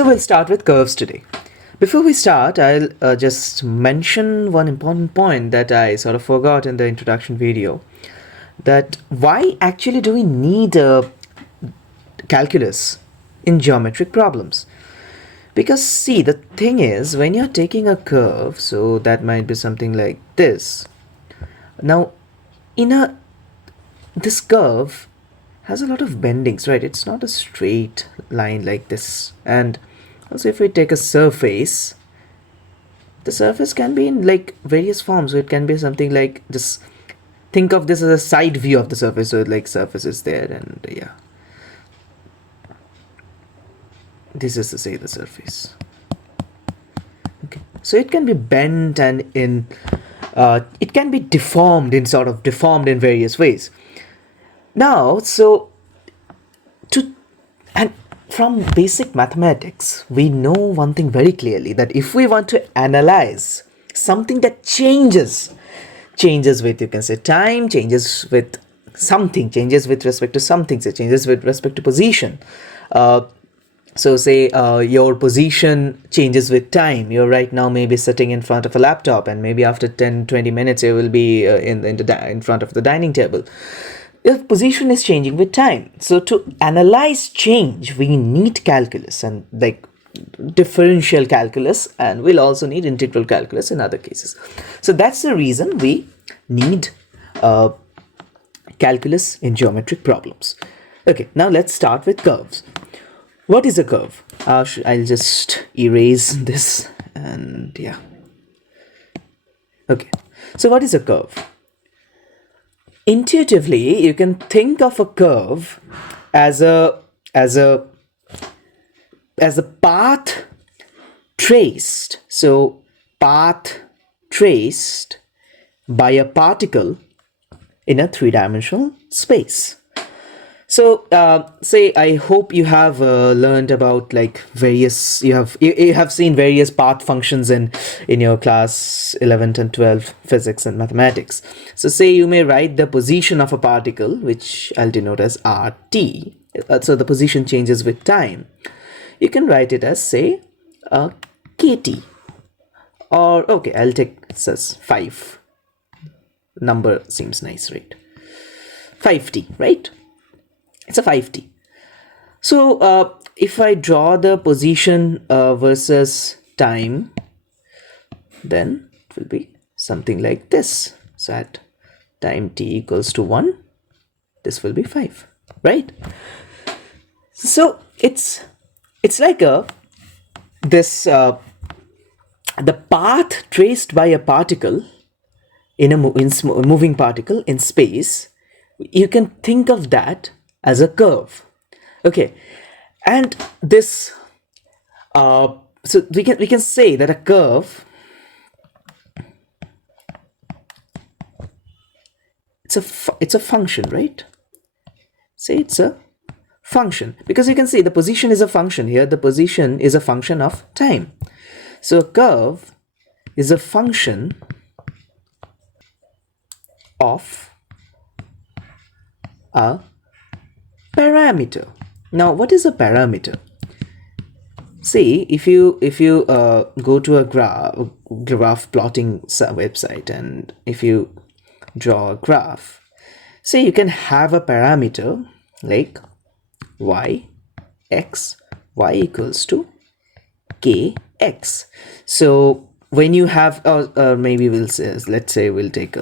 So we'll start with curves today. Before we start, I'll just mention one important point that I sort of forgot in the introduction video. That why actually do we need calculus in geometric problems? Because see, the thing is, when you're taking a curve, so that might be something like this. Now, this curve has a lot of bendings, right? It's not a straight line like this. And also, if we take a surface, the surface can be in like various forms. So it can be something like, just think of this as a side view of the surface. So like surface is there, and yeah, this is to say the surface. Okay, so it can be bent and it can be deformed in various ways. Now, and from basic mathematics, we know one thing very clearly, that if we want to analyze something that changes with, you can say, time, changes with something, changes with respect to something, so changes with respect to position. So say your position changes with time. You're right now maybe sitting in front of a laptop, and maybe after 10-20 minutes you will be in front of the dining table. Your position is changing with time. So to analyze change, we need calculus, and like differential calculus, and we'll also need integral calculus in other cases. So that's the reason we need calculus in geometric problems. Okay, now let's start with curves. What is a curve? I'll just erase this, and yeah. Okay, so what is a curve? Intuitively, you can think of a curve as a path traced. So path traced by a particle in a three-dimensional space. So say, I hope you have learned about like various, you have seen various path functions in your class 11 and 12 physics and mathematics. So say you may write the position of a particle, which I'll denote as RT. So the position changes with time. You can write it as, say, KT. Or okay, I'll take this as 5. Number seems nice, right? 5T, right? It's a 5T. So if I draw the position versus time, then it will be something like this. So at time t equals to 1, this will be 5, right? So it's like the path traced by a particle in a moving particle in space. You can think of that as a curve. Okay, and this so we can say that a curve, it's a function, right? Say it's a function, because you can see the position is a function here. The position is a function of time. So a curve is a function of a parameter. Now, what is a parameter? See, if you go to a graph plotting website, and if you draw a graph, say you can have a parameter like y equals to kx. So when you have, maybe we'll say, let's say we'll take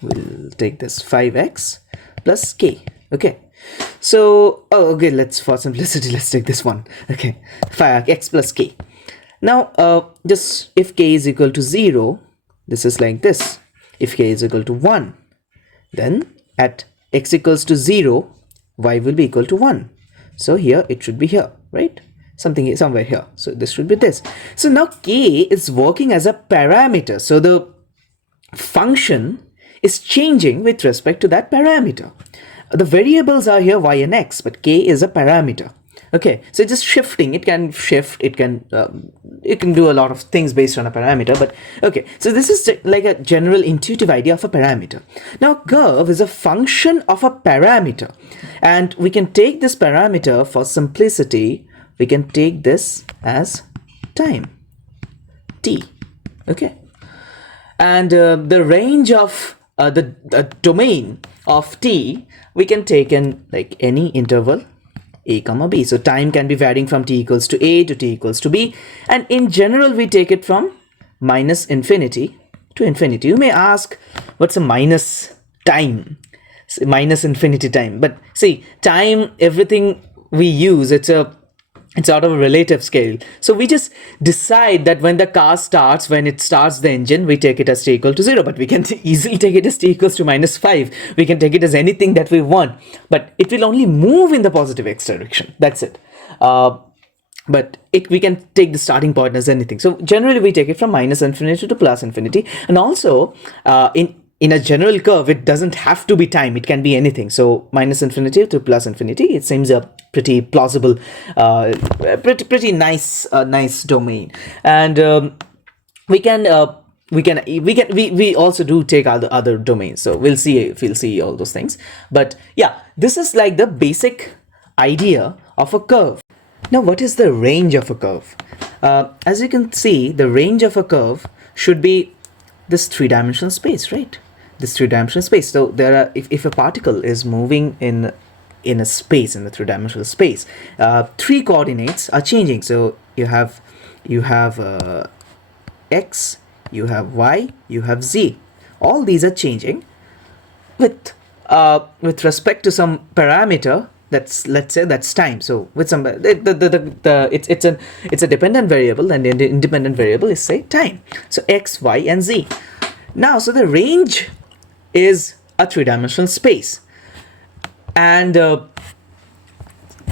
this 5x plus k. Okay, so okay, for simplicity, let's take this one. Okay, 5x plus k. Now just if k is equal to 0, this is like this. If k is equal to 1, then at x equals to 0, y will be equal to 1. So here it should be here, right? Somewhere here. So this should be this. So now k is working as a parameter. So the function is changing with respect to that parameter. The variables are here y and x, but k is a parameter. Okay, so just shifting, it can shift, it can do a lot of things based on a parameter. But okay, so this is like a general intuitive idea of a parameter. Now curve is a function of a parameter, and we can take this parameter for simplicity we can take this as time, t. Okay, and the range of the domain of t we can take in like any interval a comma b. So time can be varying from t equals to a to t equals to b, and in general we take it from minus infinity to infinity. You may ask, what's a minus time? Minus infinity time. But see, time, everything we use, it's out of a relative scale. So we just decide that when the car starts, when it starts the engine, we take it as t equal to 0. But we can easily take it as t equals to -5. We can take it as anything that we want. But it will only move in the positive x direction. That's it. But we can take the starting point as anything. So generally we take it from minus infinity to plus infinity. And also in a general curve, it doesn't have to be time. It can be anything. So minus infinity to plus infinity, it seems a pretty plausible, pretty nice domain. And we also do take other domains. So we'll see all those things. But yeah, this is like the basic idea of a curve. Now, what is the range of a curve? As you can see, the range of a curve should be this three-dimensional space, right? This three-dimensional space. So there are, if a particle is moving in a space, in the three-dimensional space, three coordinates are changing. So you have x, you have y, you have z. All these are changing with respect to some parameter. Let's say that's time. So with some it's a dependent variable, and the independent variable is, say, time. So x, y, and z. Now, so the range is a three-dimensional space, and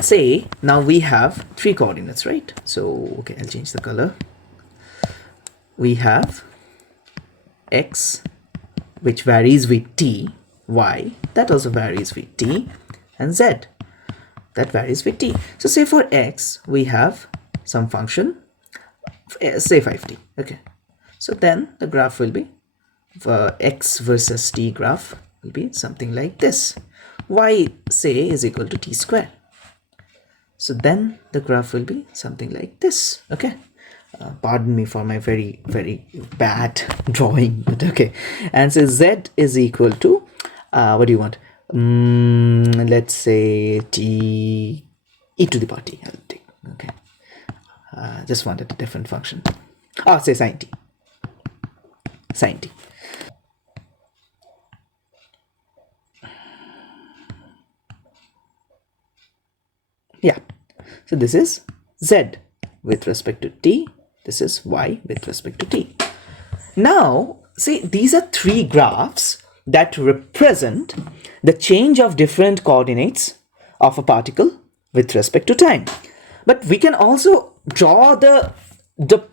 say now we have three coordinates, right? So okay, I'll change the color. We have x, which varies with t, y, that also varies with t, and z, that varies with t. So say for x, we have some function, say 5t. Okay, so then the graph will be x versus t graph will be something like this. Y, say, is equal to t square. So then the graph will be something like this. Okay, pardon me for my very bad drawing, but okay. And so z is equal to what do you want? Let's say t e to the power t. I'll take. Okay, just wanted a different function. Say sine t. Sine t. Yeah. So this is z with respect to t. This is y with respect to t. Now, see, these are three graphs that represent the change of different coordinates of a particle with respect to time. But we can also draw the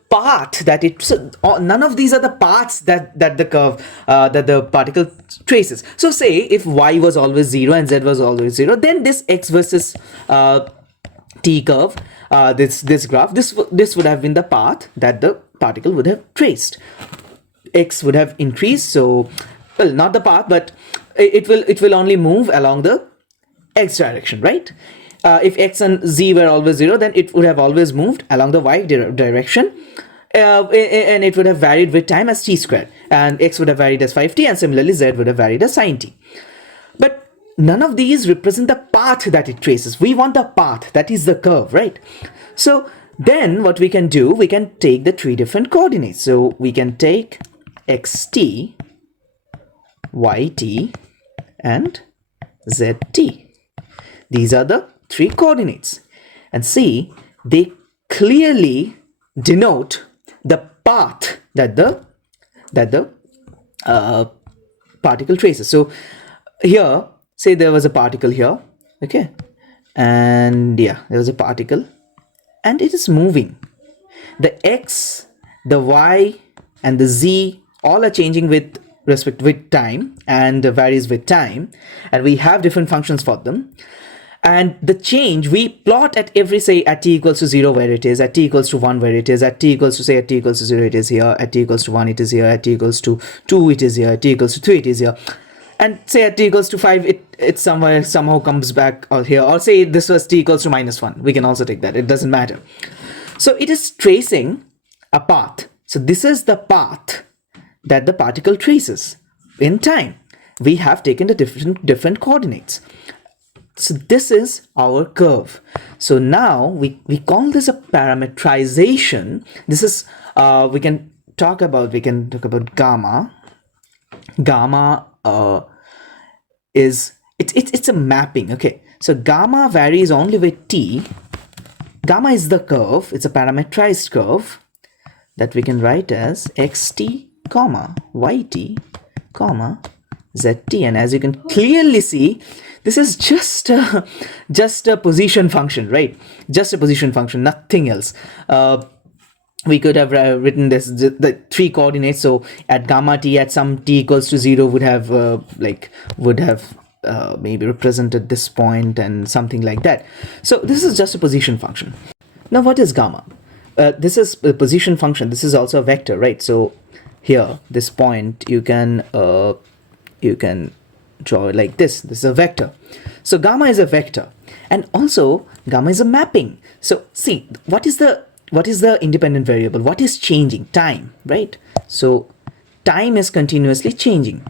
path that it, so none of these are the paths that the curve that the particle traces. So say if y was always 0 and z was always 0, then this x versus t curve, this graph, this would have been the path that the particle would have traced. X would have increased, so, well, not the path, but it will only move along the x direction, right? If x and z were always 0, then it would have always moved along the y direction, and it would have varied with time as t squared, and x would have varied as 5t, and similarly z would have varied as sine t. But none of these represent the path that it traces. We want the path, that is the curve, right? So then what we can do, we can take the three different coordinates. So we can take xt, yt, and zt. These are the three coordinates, and see, they clearly denote the path that the particle traces. So here, say there was a particle here, okay, and yeah, there was a particle, and it is moving. The x, the y, and the z all are changing with respect with time, and varies with time, and we have different functions for them. And the change we plot at every, say, at t equals to 0 where it is, at t equals to 1 where it is, at t equals to, say, at t equals to 0 it is here, at t equals to 1 it is here, at t equals to 2 it is here, at t equals to 3 it is here. and say at t equals to 5, it somehow comes back or here, or say this was t equals to -1. We can also take that. It doesn't matter. So it is tracing a path. So this is the path that the particle traces in time. We have taken the different coordinates. So this is our curve. So now we call this a parametrization. This is we can talk about gamma. Gamma is it's a mapping. Okay, so gamma varies only with t. Gamma is the curve. It's a parametrized curve that we can write as xt comma yt comma zt, and as you can clearly see, this is just a position function, right? Just a position function, nothing else. We could have written this the 3 coordinates. So at gamma t at some t equals to 0 would have maybe represented this point and something like that. So this is just a position function. Now what is gamma? This is a position function. This is also a vector, right? So here this point you can draw it like this. This is a vector. So gamma is a vector, and also gamma is a mapping. So see, what is the independent variable? What is changing? Time, right? So time is continuously changing.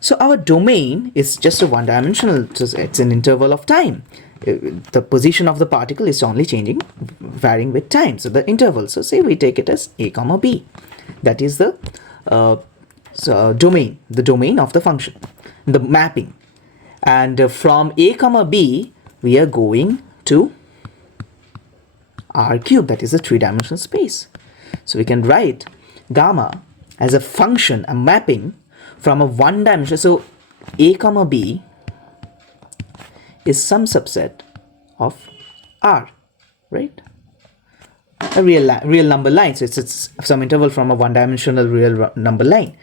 So our domain is just a one-dimensional. It's an interval of time. The position of the particle is only changing, varying with time. So the interval. So say we take it as a comma b. That is the domain. The domain of the function, the mapping. And from a comma b, we are going to r cube. That is a 3-dimensional space. So we can write gamma as a function, a mapping from a one-dimensional. So a comma b is some subset of r, right? A real number line. So it's some interval from a one-dimensional real number line.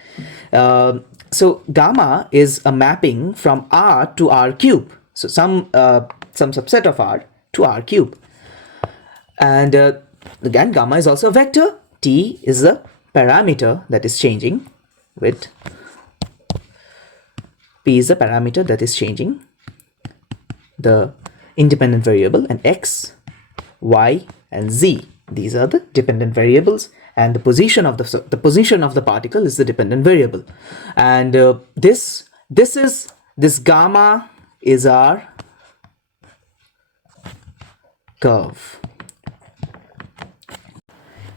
So gamma is a mapping from r to r cube. So some subset of r to r cube. And again, gamma is also a vector. T is the parameter that is changing with p is the parameter that is changing, the independent variable, and x, y, and z, these are the dependent variables, and the position of the particle is the dependent variable. And this gamma is our curve.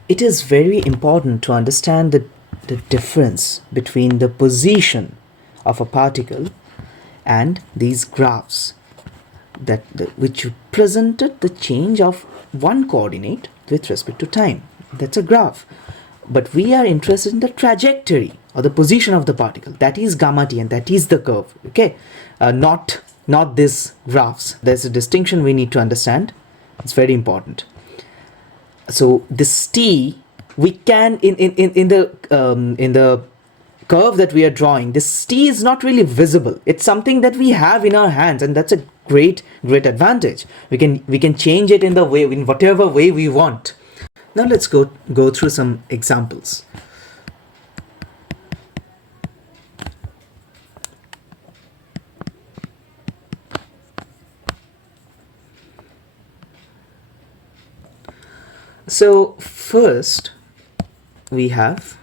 It is very important to understand the difference between the position of a particle and these graphs which presented the change of one coordinate with respect to time. That's a graph. But we are interested in the trajectory or the position of the particle. That is gamma t, and that is the curve. Okay, not these graphs. There's a distinction we need to understand. It's very important. So this t, we can in the curve that we are drawing, this t is not really visible. It's something that we have in our hands, and that's a great advantage. We can change it in whatever way we want. Now let's go through some examples. So first we have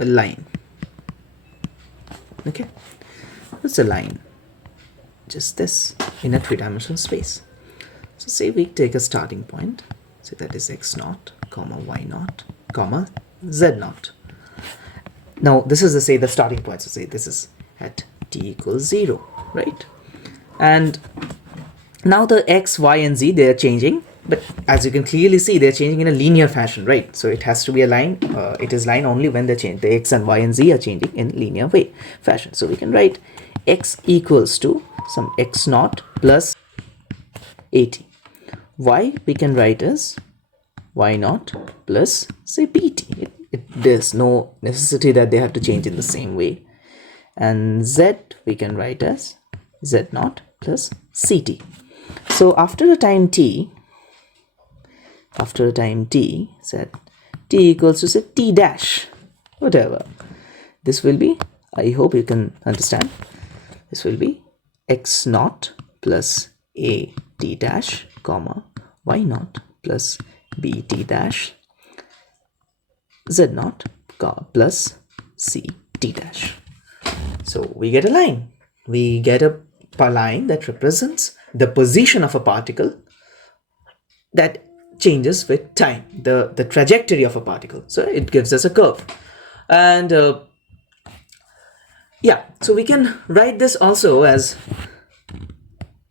a line. Okay, what's a line? Just this in a 3-dimensional space. So say we take a starting point. So that is x0, comma y0, comma z0. Now this is the starting point. So say this is at t equals 0, right? And now the x, y, and z, they are changing. But as you can clearly see, they're changing in a linear fashion, right? So it has to be a line. It is line only when they change. The x and y and z are changing in linear fashion. So we can write x equals to some x0 plus at. Y we can write as y0 plus say pt. There's no necessity that they have to change in the same way. And z we can write as z0 plus ct. So after a time t, set t equals to say t dash, whatever, this will be I hope you can understand. This will be x naught plus a t dash comma y naught plus b t dash z naught plus c t dash. So we get a line. We get a line that represents the position of a particle that changes with time, the trajectory of a particle. So it gives us a curve. And yeah, so we can write this also as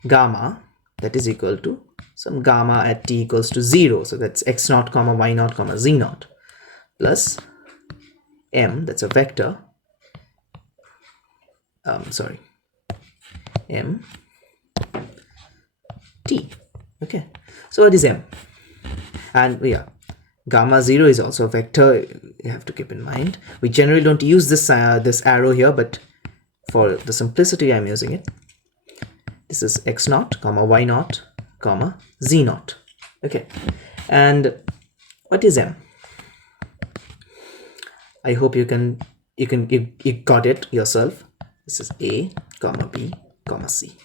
gamma, that is equal to some gamma at t equals to 0. So that's x naught comma y naught comma z naught plus m, that's a vector, m t. Okay, so what is m? And yeah, gamma 0 is also a vector, you have to keep in mind. We generally don't use this this arrow here, but for the simplicity I'm using it. This is x naught comma y naught comma z naught. Okay, and what is m? I hope you got it yourself. This is a comma b comma c.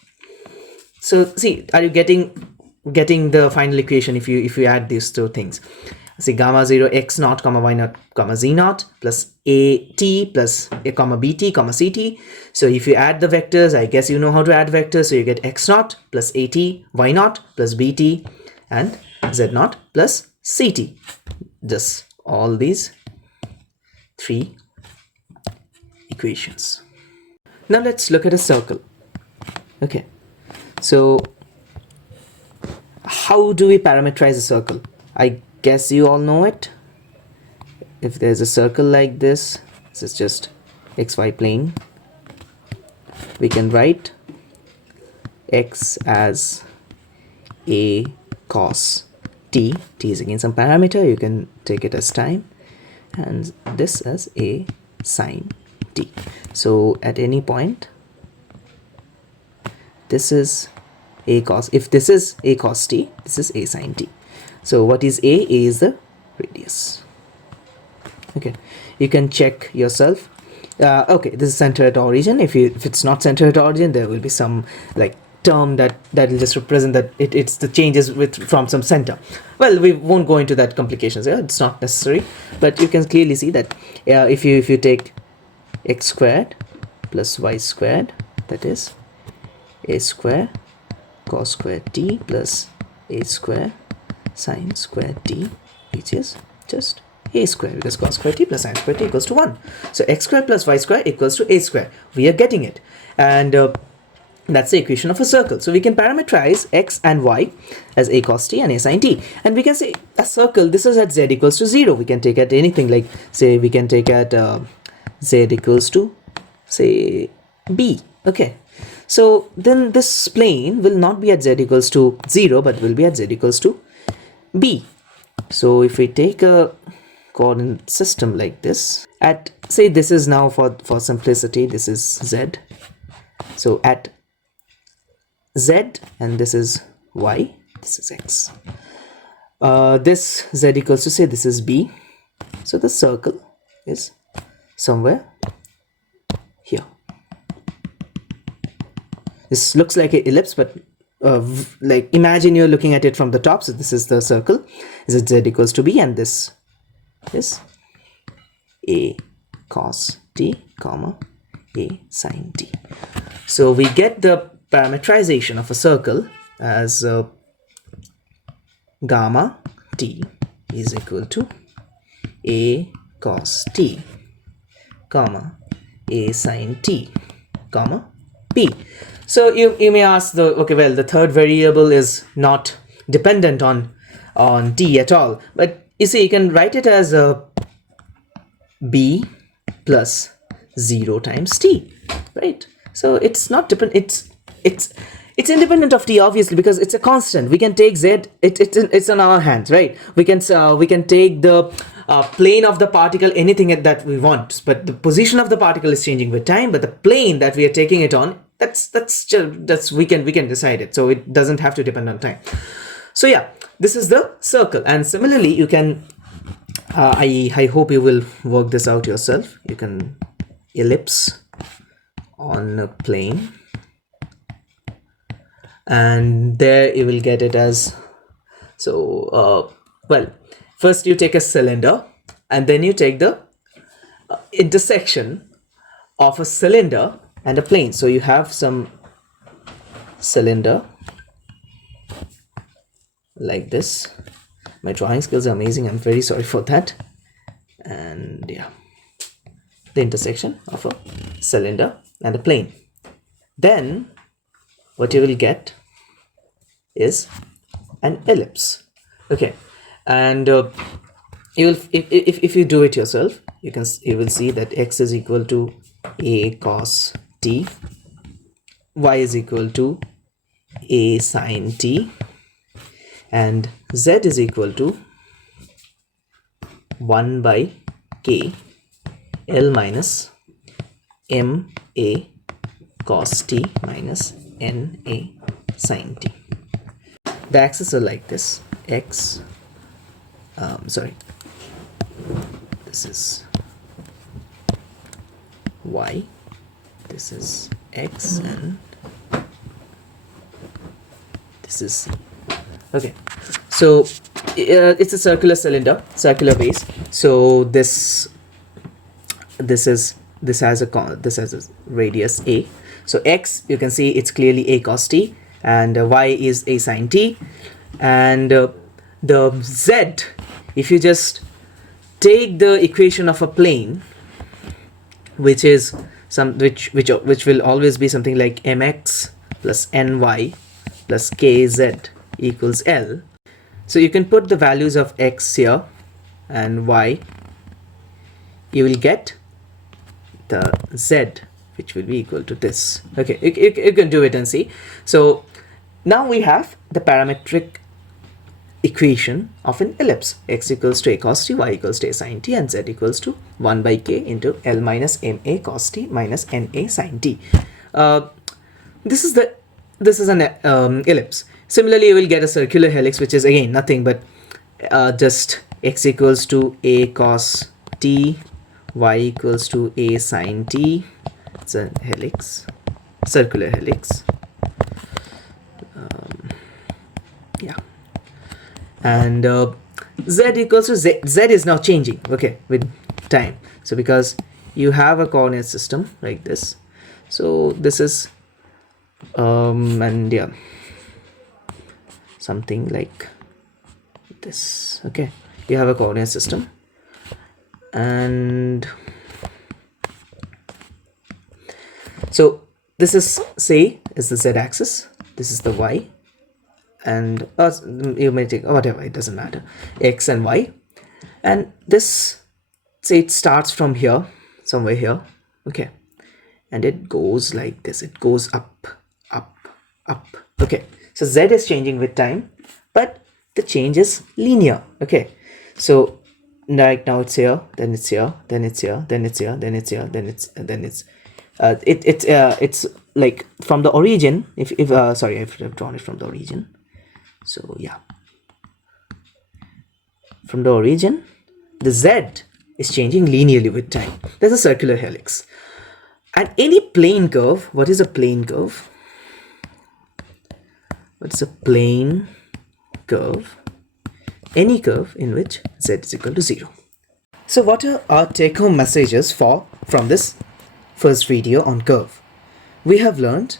So see, are you getting the final equation if you add these two things? See, gamma 0 x naught comma y naught comma z naught plus a t plus a comma bt comma ct. So if you add the vectors, I guess you know how to add vectors. So you get x naught plus at, y naught plus bt, and z naught plus ct. Just all these three equations. Now let's look at a circle. Okay, so how do we parameterize a circle? I guess you all know it. If there's a circle like this is just xy plane, we can write x as a cos t. T is again some parameter, you can take it as time, and this as a sine t. So at any point, this is a cos, if this is a cos t, this is a sine t. So what is a? A is the radius. Okay, you can check yourself. Okay, this is center at origin. If it's not center at origin, there will be some like term that will just represent that it's the changes from some center. Well, we won't go into that complications here. It's not necessary, but you can clearly see that if you take x squared plus y squared, that is a square cos square t plus a square sine square t, which is just a square, because cos square t plus sine square t equals to 1. So x square plus y square equals to a square. We are getting it, and that's the equation of a circle. So we can parameterize x and y as a cos t and a sine t, and we can say a circle, this is at z equals to 0. We can take at anything, like say we can take at z equals to say b. Okay, so then this plane will not be at z equals to 0, but will be at z equals to b. So if we take a coordinate system like this, at say this is now for simplicity, this is z. So at z, and this is y, this is x. This z equals to, say this is b. So the circle is somewhere here. This looks like an ellipse, but like imagine you're looking at it from the top. So this is the circle, is z equals to b, and this is a cos t comma a sine t. So we get the parameterization of a circle as gamma t is equal to a cos t comma a sine t comma p. So you may ask, okay, well, the third variable is not dependent on t at all, but you see, you can write it as b plus 0 times t, right? So it's not dependent, it's independent of t, obviously, because it's a constant. We can take z, it's in our hands, right? We can take the plane of the particle, anything that we want, but the position of the particle is changing with time, but the plane that we are taking it on, that's we can decide it, so it doesn't have to depend on time. So yeah, this is the circle, and similarly you can I hope you will work this out yourself. You can ellipse on a plane, and there you will get it as, so well, first you take a cylinder and then you take the intersection of a cylinder and a plane. So you have some cylinder like this. My drawing skills are amazing, I'm very sorry for that. And yeah, the intersection of a cylinder and a plane. Then what you will get is an ellipse. Okay, and you will, if you do it yourself, you will see that x is equal to a cos t, y is equal to a sin t, and z is equal to 1 by k L minus m a cos t minus n a sin t. The axes are like this. X, sorry, this is y, this is x, and this is c. Okay, so it's a circular cylinder, circular base. So this has a radius a. So x, you can see it's clearly a cos t, and y is a sin t, and the z, if you just take the equation of a plane, which is which will always be something like mx plus ny plus kz equals L. So you can put the values of x here and y. You will get the z, which will be equal to this. Okay, you can do it and see. So now we have the parametric equation of an ellipse. X equals to a cos t, y equals to a sin t, and z equals to 1 by k into L minus ma cos t minus na sin t. This is an ellipse. Similarly, you will get a circular helix, which is again nothing but just x equals to a cos t, y equals to a sin t. It's a helix, circular helix. Yeah, and z equals to z is now changing, okay, with time. So because you have a coordinate system like this, so this is and yeah, something like this. Okay, you have a coordinate system, and so this is, say, is the z-axis, this is the y, and you may take whatever, it doesn't matter, x and y, and this, say, it starts from here, somewhere here, okay, and it goes like this, it goes up, up, up. Okay, so z is changing with time, but the change is linear. Okay, so right now it's here, then it's here, then it's here, then it's here, then it's here, then it's like from the origin. If sorry, I've drawn it from the origin. So yeah, from the origin, the z is changing linearly with time. There's a circular helix. And any plane curve, what is a plane curve? What's a plane curve? Any curve in which z is equal to 0. So what are our take-home messages from this first video on curve? We have learned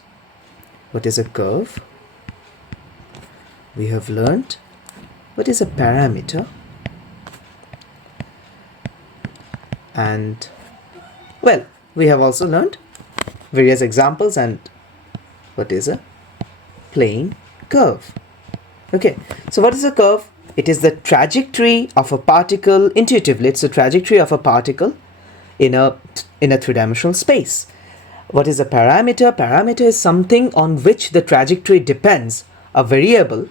what is a curve. We have learned what is a parameter. And well, we have also learned various examples and what is a plane curve. Okay, so what is a curve? It is the trajectory of a particle. Intuitively, it's the trajectory of a particle in a three-dimensional space. What is a parameter? Parameter is something on which the trajectory depends, a variable,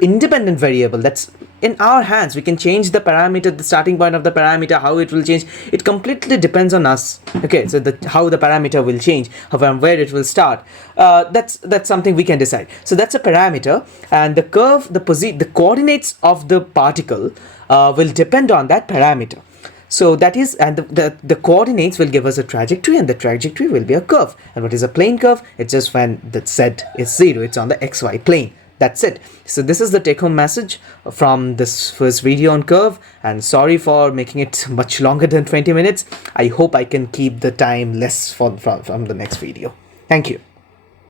independent variable that's in our hands. We can change the parameter, the starting point of the parameter, how it will change. It completely depends on us. Okay, so how the parameter will change, from where it will start. That's something we can decide. So that's a parameter, and the curve, the coordinates of the particle will depend on that parameter. So that is, and the coordinates will give us a trajectory, and the trajectory will be a curve. And what is a plane curve? It's just when the z is 0, it's on the xy plane. That's it. So this is the take-home message from this first video on curve, and sorry for making it much longer than 20 minutes. I hope I can keep the time less from the next video. Thank you.